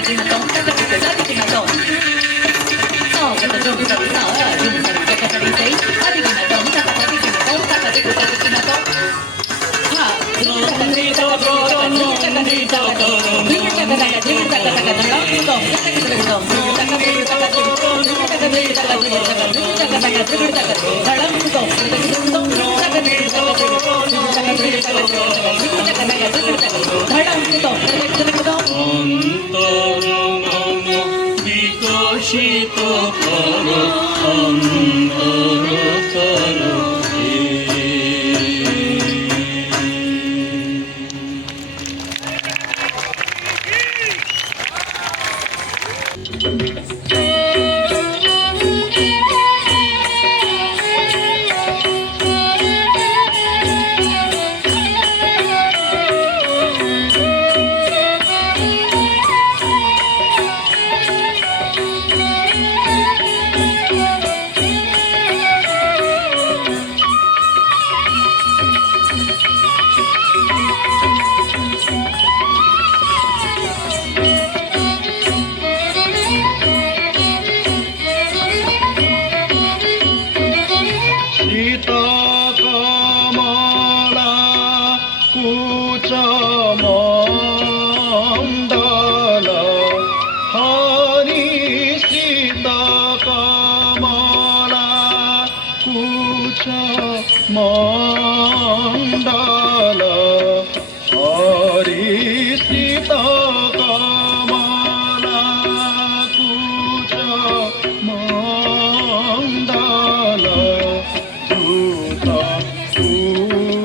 বিকশিত করো অন্তর করো মণ্ডল হরি সীত কমলা কুচ মণ্ডল দ্রুত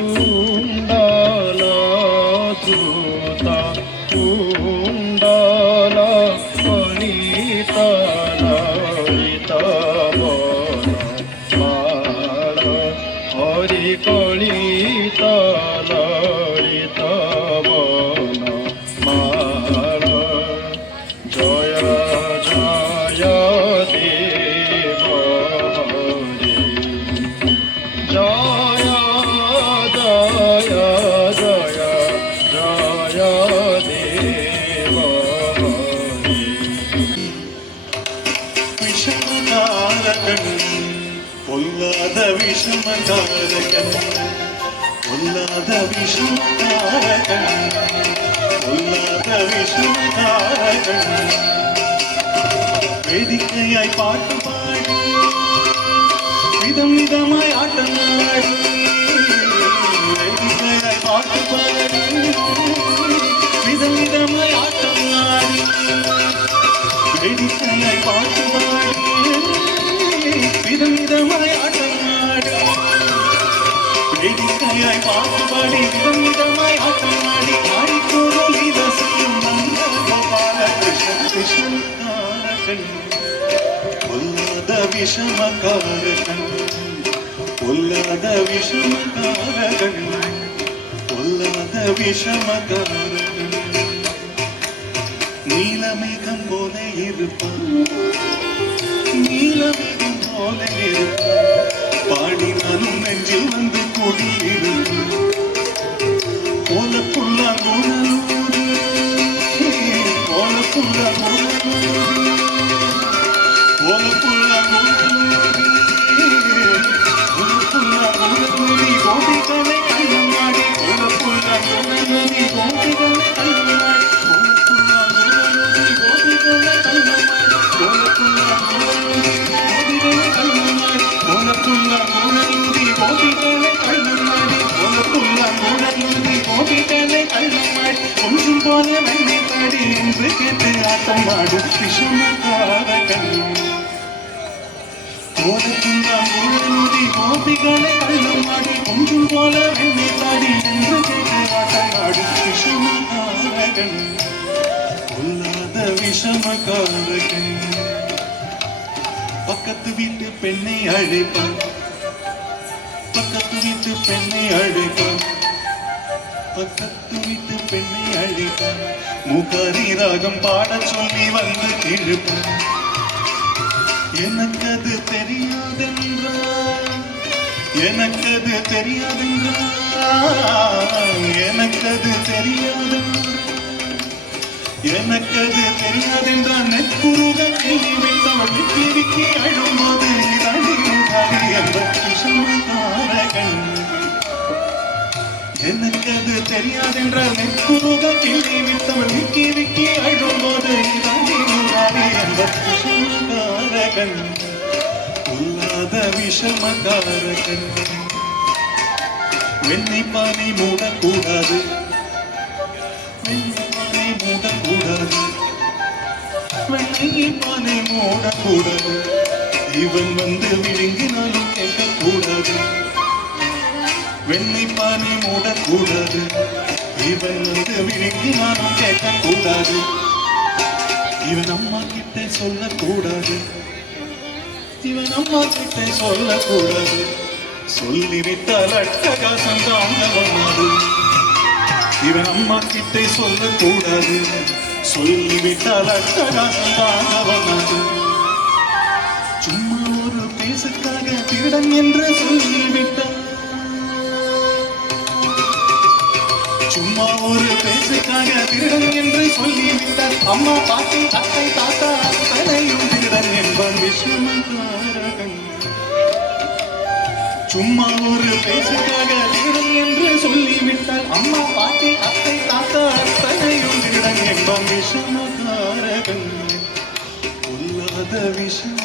কুণ্ডল দ্রুত কুণ্ডল কলিত ললিত হরি কলিত ললিত বন মাল জয় জয় দেব হরি জয় জয় জয় জয় দেব হরি விஷமகாரகன் பொல்லாத விஷமகாரகன் பொல்லாத விஷமகாரகன் பொல்லாத விஷமகாரகன் வேதிக்கையாய் பாட்டு பாடி விதம் விதமாய் ஆட்டமாடி வேதிக்கையாய் பாட்டு பாடி விதம் விதமாய் ஆட்டமாடி வேதிக்கையாய் பாட்டு பாடி விதம் விதமாய் ஆட்டமாடி வேதிக்கையாய் பாட்டு பாடி விதம் விதமாய் ஆட்டமாடி ஆடிக்கோரும் லீலசையும் நந்த கோபால கிருஷ்ணன் கிருஷ்ணன் பொல்லாத விஷமகாரகன் பொல்லாத விஷமகாரகன் பொல்லாத விஷமகாரகன் நீலமேகம் போல இருப்பான் நீலமேகம் போல இருப்பான் பாடினாலும் நெஞ்சில் வந்து குடியிருப்பான் போலப்புள்ள குணலூரி போலப்புள்ள குணலூரி போலப்புள்ள குணலூரி போலப்புள்ள குணலூரி கோபிகளை கண்ணமாடி போலப்புள்ள குணலூரி கோபிகளை கண்ணமாடி போலப்புள்ள குணலூரி கோபிகளை கண்ணமாடி போலப்புள்ள குணலூரி கோபிகளை கண்ணமாடி போலப்புள்ள குணலூரி கோபிகளை கண்ணமாடி போலப்புள்ள குணலூரி கோபிகளை கண்ணமாடி கொஞ்சம் போல வெண்ணை பாடி என்று கேட்டு ஆட்டமாடும் விஷமகாரகன் போலப்புள்ள குணலூரி கோபிகளை கண்ணமாடி கொஞ்சம் போல வெண்ணை பாடி என்று கேட்டு ஆட்டமாடும் விஷமகாரகன் பொல்லாத விஷமகாரகன் பக்கத்து வீட்டு பெண்ணை அழைப்பான் பக்கத்து வீட்டு பெண்ணை அழைப்பான் பக்கத்து வீட்டு பெண்ணை அழைப்பான் மூக்காரி ராகம் பாடச் சொல்லி வந்து இழுப்பான் எனக்கது தெரியாதென்றார் எனக்கது தெரியாதென்றார் எனக்கது தெரியாதென்றார் எனக்கு அது தெரியாதென்றான் நெக்குருக கிள்ளி விட்டவள் விக்கி விக்கி அழும்போது இதாண்டி உண்டாடி என்ற விஷமகாரகன். எனக்கு அது தெரியாதென்றால் நெக்குருக கிள்ளி விட்டவள் விக்கி விக்கி அழும்போது இதாண்டி உண்டாடி என்ற விஷமகாரகன். பொல்லாத விஷமகாரகன். வெண்ணை பானை மூடக்கூடாது, வெண்ணை பானை மூடக்கூடாது, வெண்ணை பானை மூடக்கூடாது. இவன் வந்து விழுங்கினாலும் கேட்கக்கூடாது. வெண்ணை பானை மூடக்கூடாது, இவன் வந்து விழுங்கினாலும் கேட்கக்கூடாது. இவன் அம்மா கிட்ட சொல்லக்கூடாது, இவன் அம்மா கிட்ட சொல்லக்கூடாது. சொல்லிவிட்டால் அட்டகாசம் தாங்க வராது. இவன் அம்மா கிட்டே சொல்லக்கூடாது, சொல்லிவிட்டால் அட்டகாசம் தாங்க வராது. சும்மா ஒரு பேசுக்காக திருடன் என்று சொல்லிவிட்டார், சும்மா ஒரு பேசுக்காக திருடன் என்று சொல்லிவிட்டார். அம்மா பாட்டி அத்தை தாத்தா அத்தனையும் திருடன் என்பான் விஷமகாரகன். சும்மா ஒரு பேச்சுக்காக திருடன் என்று சொல்லிவிட்டால் அம்மா பாட்டி அத்தை தாத்தா அத்தனையும் திருடன் என்பான் விஷமகாரகன். பொல்லாத விஷம்